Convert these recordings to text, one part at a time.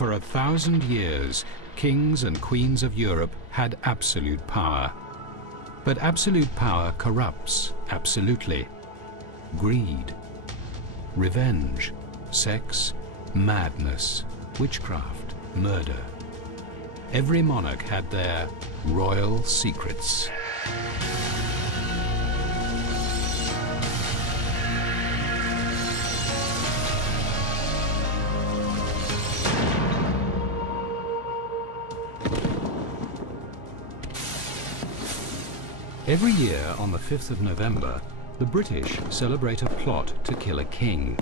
For 1,000 years, kings and queens of Europe had absolute power. But absolute power corrupts absolutely. Greed, revenge, sex, madness, witchcraft, murder. Every monarch had their royal secrets. Every year on the 5th of November, the British celebrate a plot to kill a king.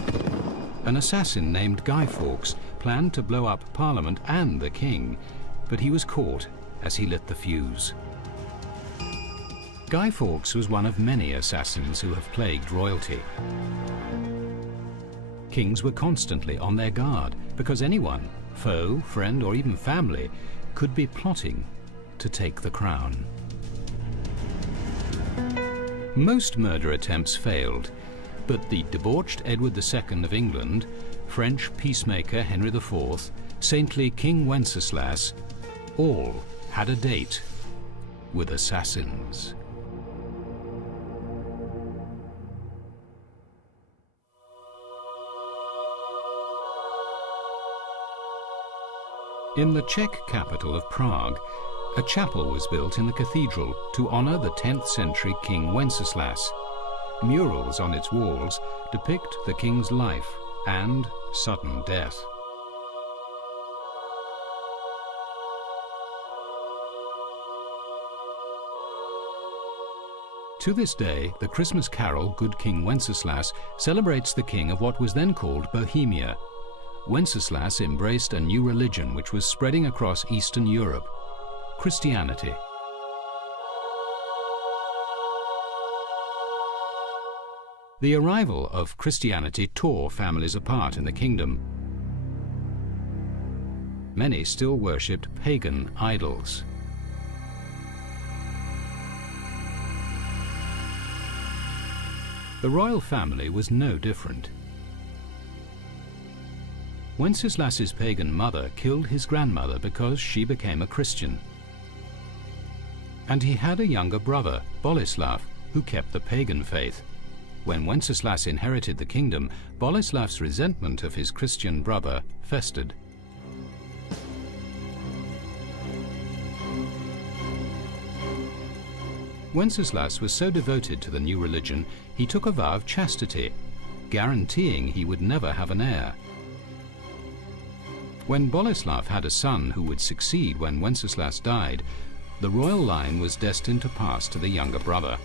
An assassin named Guy Fawkes planned to blow up Parliament and the king, but he was caught as he lit the fuse. Guy Fawkes was one of many assassins who have plagued royalty. Kings were constantly on their guard because anyone, foe, friend, or even family, could be plotting to take the crown. Most murder attempts failed, but the debauched Edward II of England, French peacemaker Henry IV, saintly King Wenceslas, all had a date with assassins. In the Czech capital of Prague, a chapel was built in the cathedral to honor the 10th century King Wenceslas. Murals on its walls depict the king's life and sudden death. To this day, the Christmas carol Good King Wenceslas celebrates the king of what was then called Bohemia. Wenceslas embraced a new religion which was spreading across Eastern Europe: Christianity. The arrival of Christianity tore families apart in the kingdom. Many still worshipped pagan idols. The royal family was no different. Wenceslas's pagan mother killed his grandmother because she became a Christian. And he had a younger brother, Boleslav, who kept the pagan faith. When Wenceslas inherited the kingdom, Boleslav's resentment of his Christian brother festered. Wenceslas was so devoted to the new religion, he took a vow of chastity, guaranteeing he would never have an heir. When Boleslav had a son who would succeed when Wenceslas died, the royal line was destined to pass to the younger brother.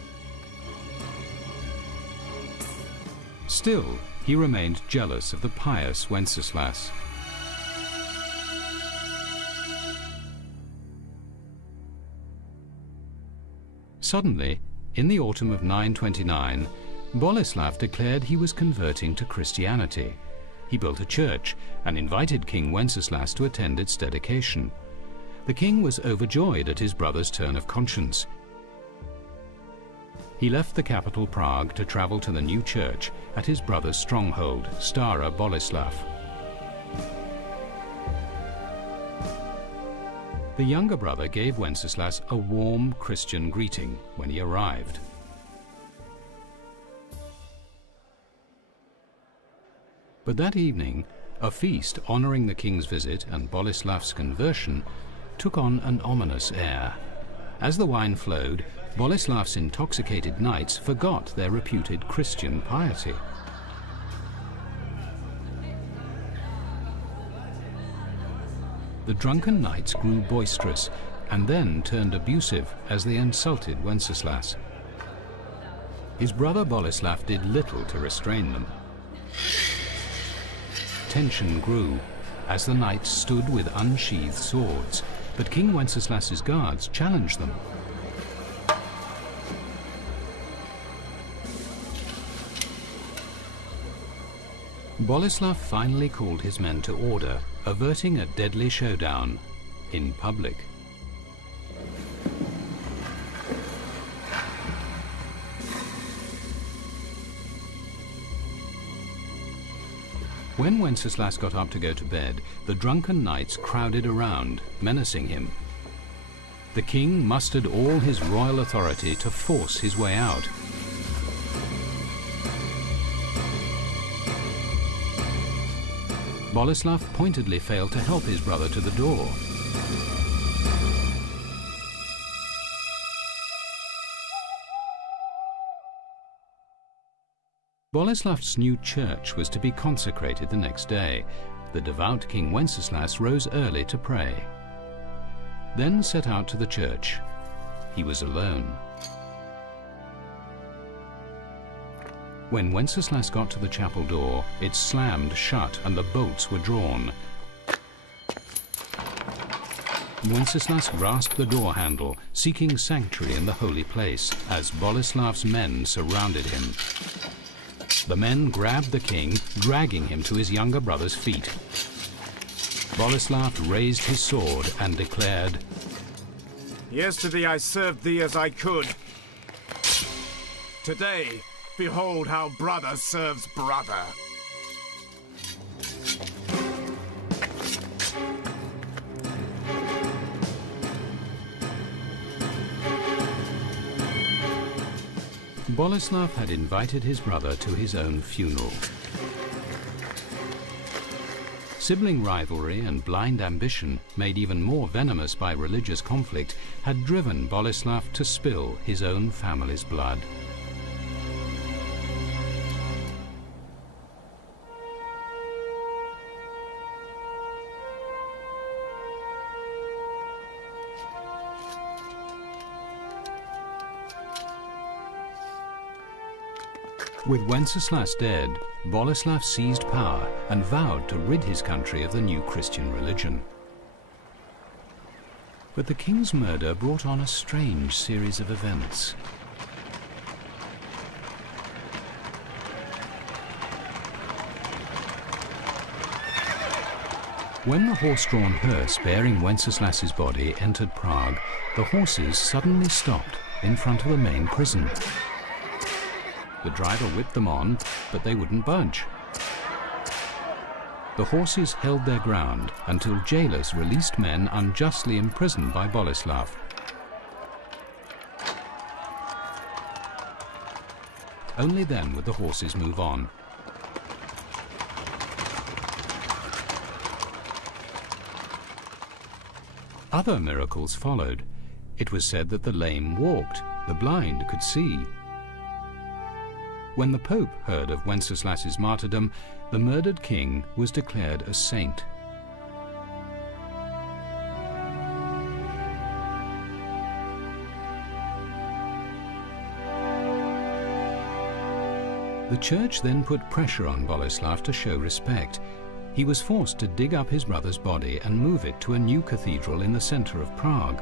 Still, he remained jealous of the pious Wenceslas. Suddenly, in the autumn of 929, Boleslav declared he was converting to Christianity. He built a church and invited King Wenceslas to attend its dedication. The king was overjoyed at his brother's turn of conscience. He left the capital Prague to travel to the new church at his brother's stronghold, Stara Boleslav. The younger brother gave Wenceslas a warm Christian greeting when he arrived. But that evening, a feast honoring the king's visit and Boleslav's conversion took on an ominous air. As the wine flowed, Boleslav's intoxicated knights forgot their reputed Christian piety. The drunken knights grew boisterous and then turned abusive as they insulted Wenceslas. His brother Boleslav did little to restrain them. Tension grew as the knights stood with unsheathed swords, but King Wenceslas's guards challenged them. Boleslav finally called his men to order, averting a deadly showdown in public. When Wenceslas got up to go to bed, the drunken knights crowded around, menacing him. The king mustered all his royal authority to force his way out. Boleslav pointedly failed to help his brother to the door. Boleslav's new church was to be consecrated the next day. The devout King Wenceslas rose early to pray, then set out to the church. He was alone. When Wenceslas got to the chapel door, it slammed shut and the bolts were drawn. Wenceslas grasped the door handle, seeking sanctuary in the holy place, as Boleslav's men surrounded him. The men grabbed the king, dragging him to his younger brother's feet. Boleslav raised his sword and declared, "Yesterday I served thee as I could. Today, behold how brother serves brother." Boleslav had invited his brother to his own funeral. Sibling rivalry and blind ambition, made even more venomous by religious conflict, had driven Boleslav to spill his own family's blood. With Wenceslas dead, Boleslav seized power and vowed to rid his country of the new Christian religion. But the king's murder brought on a strange series of events. When the horse-drawn hearse bearing Wenceslas's body entered Prague, the horses suddenly stopped in front of the main prison. The driver whipped them on, but they wouldn't budge. The horses held their ground until jailers released men unjustly imprisoned by Boleslav. Only then would the horses move on. Other miracles followed. It was said that the lame walked, the blind could see. When the Pope heard of Wenceslas's martyrdom, the murdered king was declared a saint. The church then put pressure on Boleslav to show respect. He was forced to dig up his brother's body and move it to a new cathedral in the center of Prague.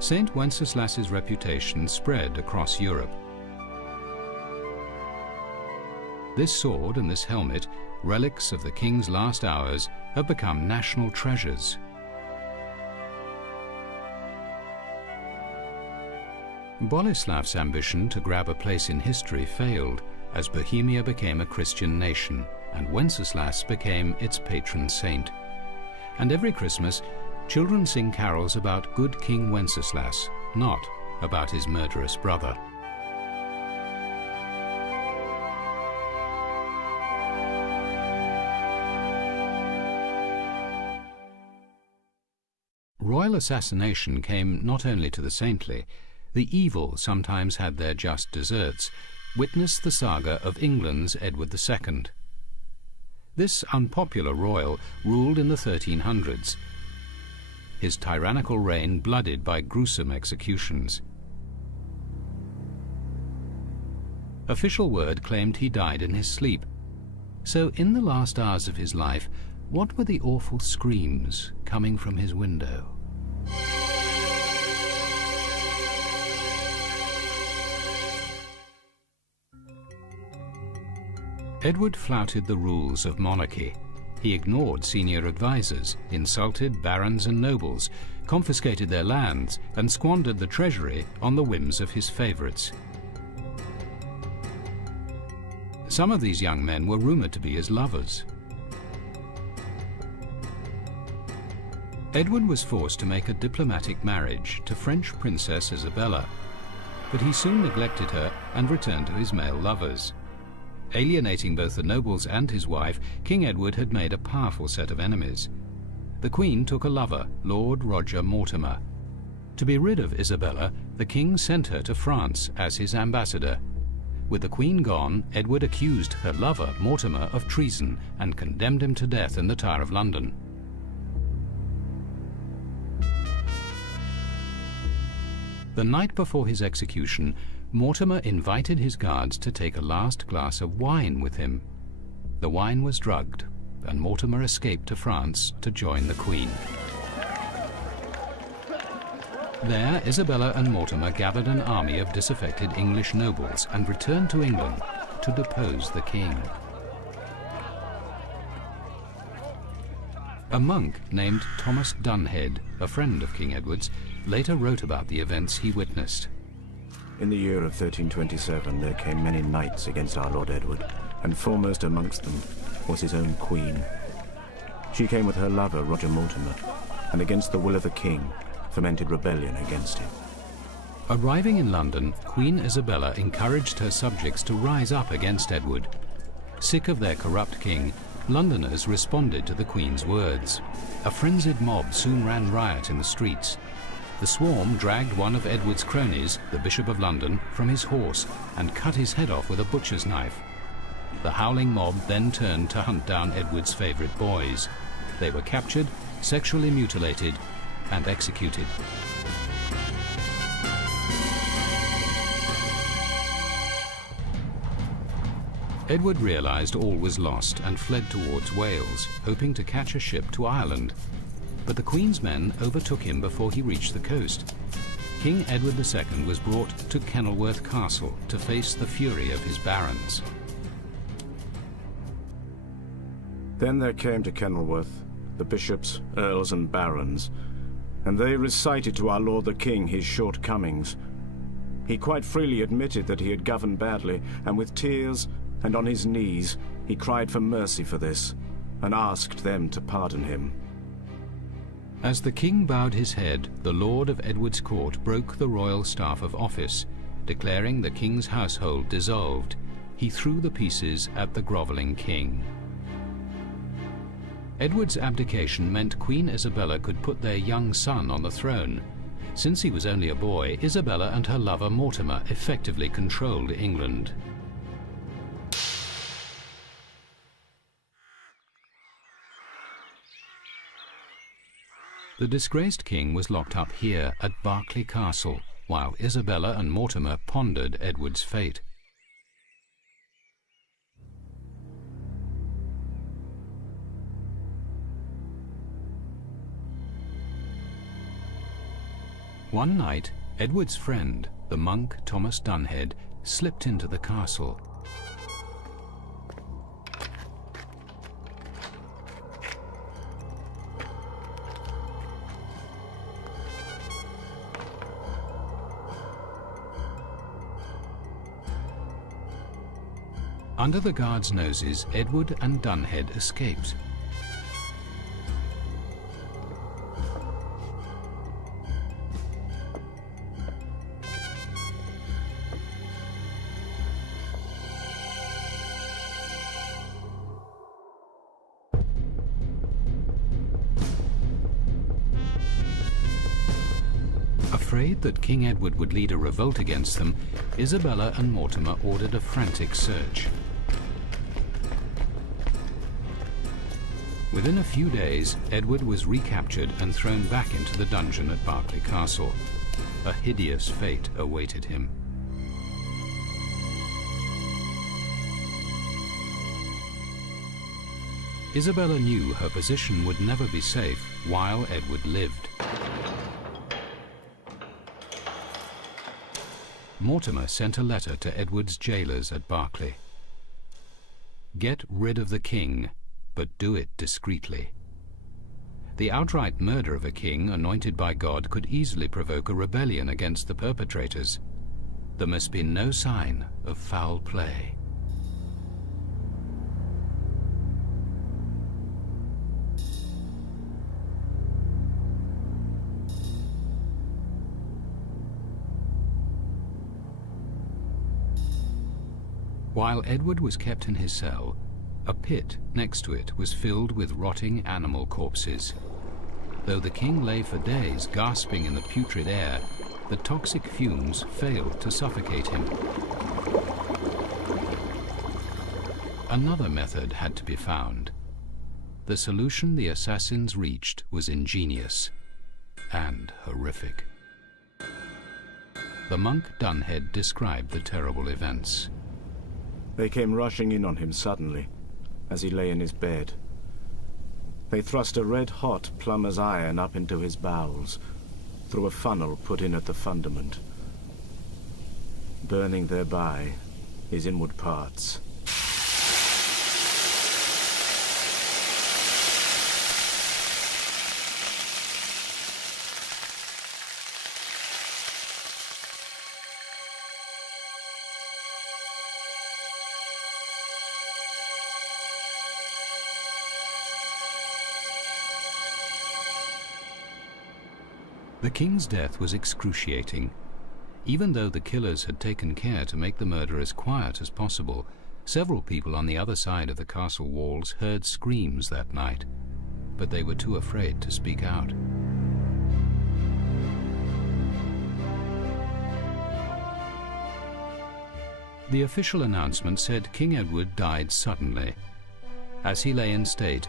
Saint Wenceslas's reputation spread across Europe. This sword and this helmet, relics of the king's last hours, have become national treasures. Boleslav's ambition to grab a place in history failed, as Bohemia became a Christian nation, and Wenceslas became its patron saint. And every Christmas, children sing carols about good King Wenceslas, not about his murderous brother. Royal assassination came not only to the saintly. The evil sometimes had their just deserts. Witness the saga of England's Edward II. This unpopular royal ruled in the 1300s. His tyrannical reign blooded by gruesome executions. Official word claimed he died in his sleep. So in the last hours of his life, what were the awful screams coming from his window? Edward flouted the rules of monarchy. He ignored senior advisors, insulted barons and nobles, confiscated their lands, and squandered the treasury on the whims of his favorites. Some of these young men were rumoured to be his lovers. Edward was forced to make a diplomatic marriage to French Princess Isabella, but he soon neglected her and returned to his male lovers. Alienating both the nobles and his wife, King Edward had made a powerful set of enemies. The Queen took a lover, Lord Roger Mortimer. To be rid of Isabella, the King sent her to France as his ambassador. With the Queen gone, Edward accused her lover, Mortimer, of treason and condemned him to death in the Tower of London. The night before his execution, Mortimer invited his guards to take a last glass of wine with him. The wine was drugged, and Mortimer escaped to France to join the Queen. There, Isabella and Mortimer gathered an army of disaffected English nobles and returned to England to depose the king. A monk named Thomas Dunhead, a friend of King Edward's, later wrote about the events he witnessed. In the year of 1327 there came many knights against our Lord Edward, and foremost amongst them was his own queen. She came with her lover Roger Mortimer, and against the will of the king fomented rebellion against him. Arriving in London, Queen Isabella encouraged her subjects to rise up against Edward. Sick of their corrupt king, Londoners responded to the Queen's words. A frenzied mob soon ran riot in the streets. The swarm dragged one of Edward's cronies, the Bishop of London, from his horse and cut his head off with a butcher's knife. The howling mob then turned to hunt down Edward's favourite boys. They were captured, sexually mutilated, and executed. Edward realised all was lost and fled towards Wales, hoping to catch a ship to Ireland. But the Queen's men overtook him before he reached the coast. King Edward II was brought to Kenilworth Castle to face the fury of his barons. Then there came to Kenilworth the bishops, earls and barons, and they recited to our Lord the King his shortcomings. He quite freely admitted that he had governed badly, and with tears and on his knees he cried for mercy for this, and asked them to pardon him. As the king bowed his head, the Lord of Edward's court broke the royal staff of office, declaring the king's household dissolved. He threw the pieces at the grovelling king. Edward's abdication meant Queen Isabella could put their young son on the throne. Since he was only a boy, Isabella and her lover Mortimer effectively controlled England. The disgraced king was locked up here at Berkeley Castle, while Isabella and Mortimer pondered Edward's fate. One night, Edward's friend, the monk Thomas Dunhead, slipped into the castle. Under the guards' noses, Edward and Dunhead escaped. Afraid that King Edward would lead a revolt against them, Isabella and Mortimer ordered a frantic search. Within a few days, Edward was recaptured and thrown back into the dungeon at Berkeley Castle. A hideous fate awaited him. Isabella knew her position would never be safe while Edward lived. Mortimer sent a letter to Edward's jailers at Berkeley. Get rid of the king, but do it discreetly. The outright murder of a king anointed by God could easily provoke a rebellion against the perpetrators. There must be no sign of foul play. While Edward was kept in his cell, a pit next to it was filled with rotting animal corpses. Though the king lay for days gasping in the putrid air, the toxic fumes failed to suffocate him. Another method had to be found. The solution the assassins reached was ingenious and horrific. The monk Dunhead described the terrible events. They came rushing in on him suddenly, as he lay in his bed. They thrust a red-hot plumber's iron up into his bowels, through a funnel put in at the fundament, burning thereby his inward parts. The king's death was excruciating. Even though the killers had taken care to make the murder as quiet as possible, several people on the other side of the castle walls heard screams that night, but they were too afraid to speak out. The official announcement said King Edward died suddenly. As he lay in state,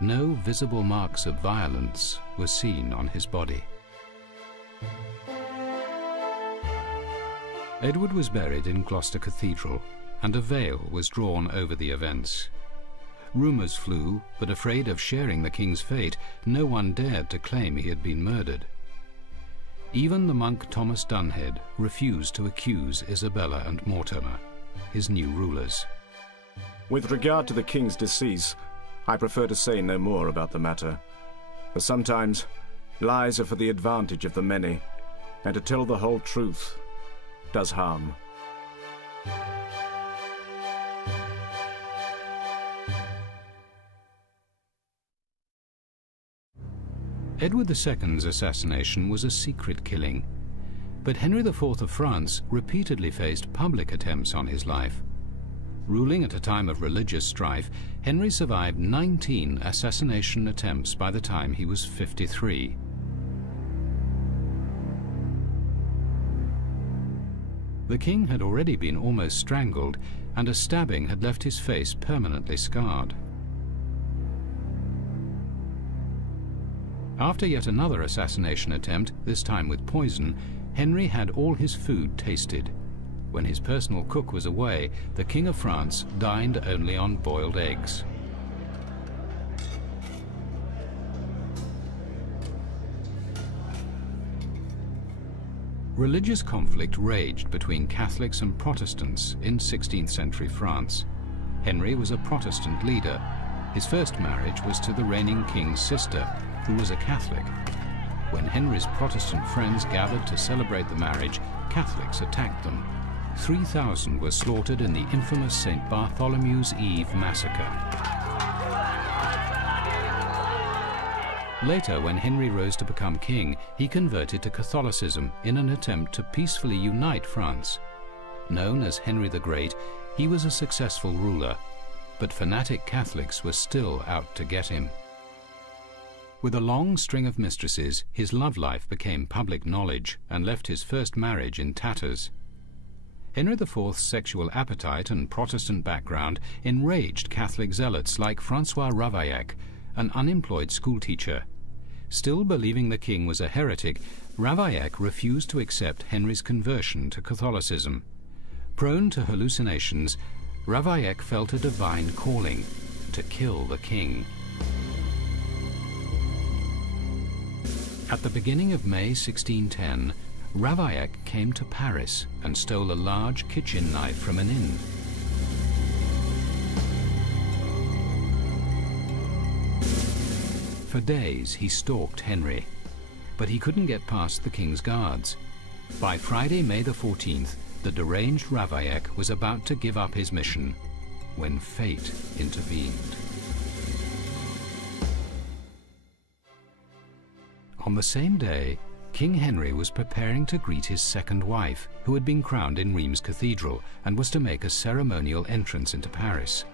no visible marks of violence were seen on his body. Edward was buried in Gloucester Cathedral, and a veil was drawn over the events. Rumours flew, but afraid of sharing the king's fate, no one dared to claim he had been murdered. Even the monk Thomas Dunhead refused to accuse Isabella and Mortimer, his new rulers. With regard to the king's decease, I prefer to say no more about the matter, for sometimes lies are for the advantage of the many, and to tell the whole truth does harm. Edward II's assassination was a secret killing, but Henry IV of France repeatedly faced public attempts on his life. Ruling at a time of religious strife, Henry survived 19 assassination attempts by the time he was 53. The king had already been almost strangled, and a stabbing had left his face permanently scarred. After yet another assassination attempt, this time with poison, Henry had all his food tasted. When his personal cook was away, the King of France dined only on boiled eggs. Religious conflict raged between Catholics and Protestants in 16th century France. Henry was a Protestant leader. His first marriage was to the reigning king's sister, who was a Catholic. When Henry's Protestant friends gathered to celebrate the marriage, Catholics attacked them. 3,000 were slaughtered in the infamous St. Bartholomew's Eve massacre. Later, when Henry rose to become king, he converted to Catholicism in an attempt to peacefully unite France. Known as Henry the Great, he was a successful ruler, but fanatic Catholics were still out to get him. With a long string of mistresses, his love life became public knowledge and left his first marriage in tatters. Henry IV's sexual appetite and Protestant background enraged Catholic zealots like Francois Ravaillac, an unemployed schoolteacher. Still believing the king was a heretic, Ravaillac refused to accept Henry's conversion to Catholicism. Prone to hallucinations, Ravaillac felt a divine calling to kill the king. At the beginning of May 1610, Ravaillac came to Paris and stole a large kitchen knife from an inn. For days he stalked Henry, but he couldn't get past the king's guards. By Friday, May the 14th, the deranged Ravaillac was about to give up his mission when fate intervened. On the same day, King Henry was preparing to greet his second wife, who had been crowned in Rheims Cathedral and was to make a ceremonial entrance into Paris.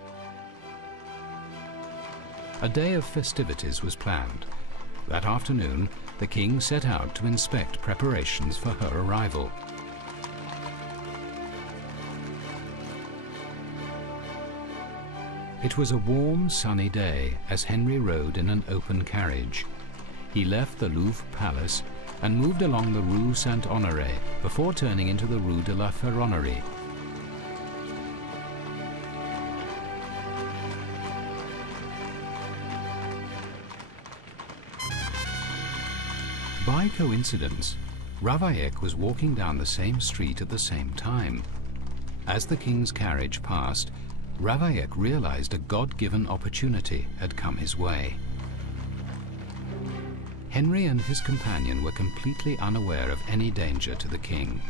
A day of festivities was planned. That afternoon, the king set out to inspect preparations for her arrival. It was a warm, sunny day as Henry rode in an open carriage. He left the Louvre Palace and moved along the Rue Saint-Honoré before turning into the Rue de la Ferronnerie. By coincidence, Ravaillac was walking down the same street at the same time. As the king's carriage passed, Ravaillac realized a God-given opportunity had come his way. Henry and his companion were completely unaware of any danger to the king.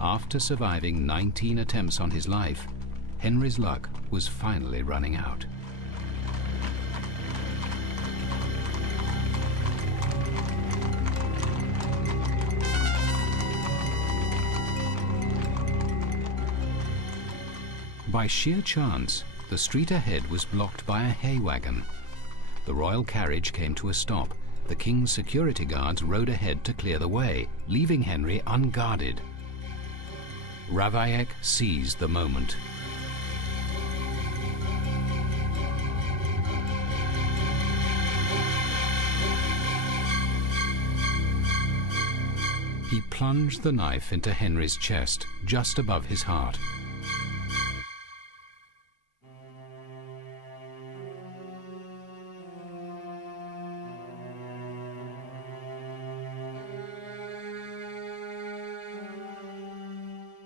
After surviving 19 attempts on his life, Henry's luck was finally running out. By sheer chance, the street ahead was blocked by a hay wagon. The royal carriage came to a stop. The king's security guards rode ahead to clear the way, leaving Henry unguarded. Ravaillac seized the moment. He plunged the knife into Henry's chest, just above his heart.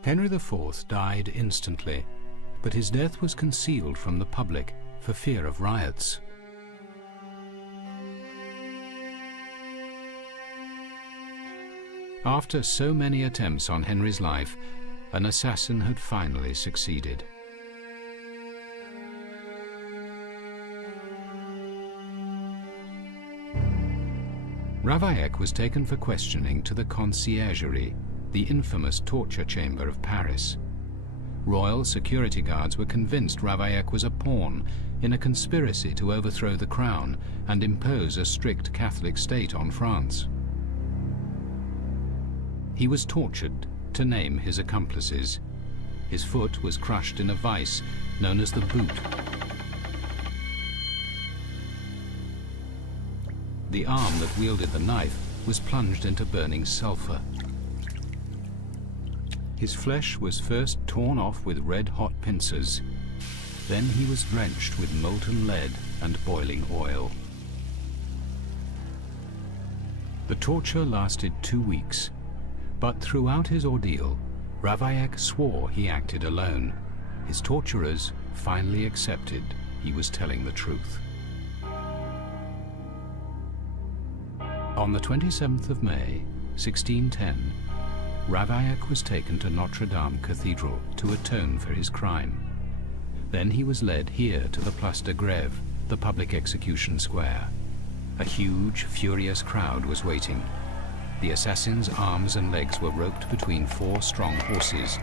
Henry IV died instantly, but his death was concealed from the public for fear of riots. After so many attempts on Henry's life, an assassin had finally succeeded. Ravaillac was taken for questioning to the Conciergerie, the infamous torture chamber of Paris. Royal security guards were convinced Ravaillac was a pawn in a conspiracy to overthrow the crown and impose a strict Catholic state on France. He was tortured to name his accomplices. His foot was crushed in a vice known as the boot. The arm that wielded the knife was plunged into burning sulfur. His flesh was first torn off with red-hot pincers. Then he was drenched with molten lead and boiling oil. The torture lasted 2 weeks, but throughout his ordeal, Ravaillac swore he acted alone. His torturers finally accepted he was telling the truth. On the 27th of May, 1610, Ravaillac was taken to Notre Dame Cathedral to atone for his crime. Then he was led here to the Place de Grève, the public execution square. A huge, furious crowd was waiting. The assassin's arms and legs were roped between 4 strong horses.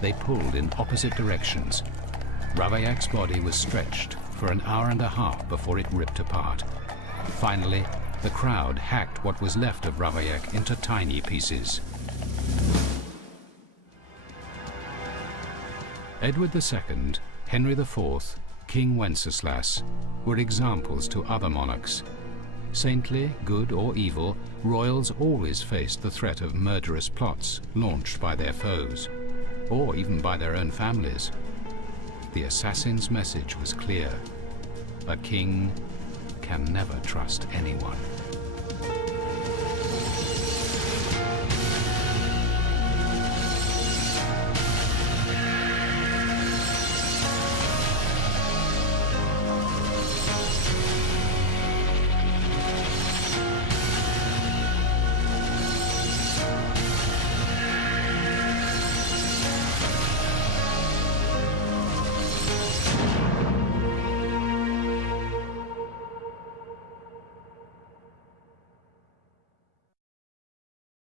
They pulled in opposite directions. Ravaillac's body was stretched for an hour and a half before it ripped apart. Finally, the crowd hacked what was left of Ravaillac into tiny pieces. Edward II, Henry IV, King Wenceslas were examples to other monarchs. Saintly, good or evil, royals always faced the threat of murderous plots launched by their foes, or even by their own families. The assassin's message was clear: a king can never trust anyone.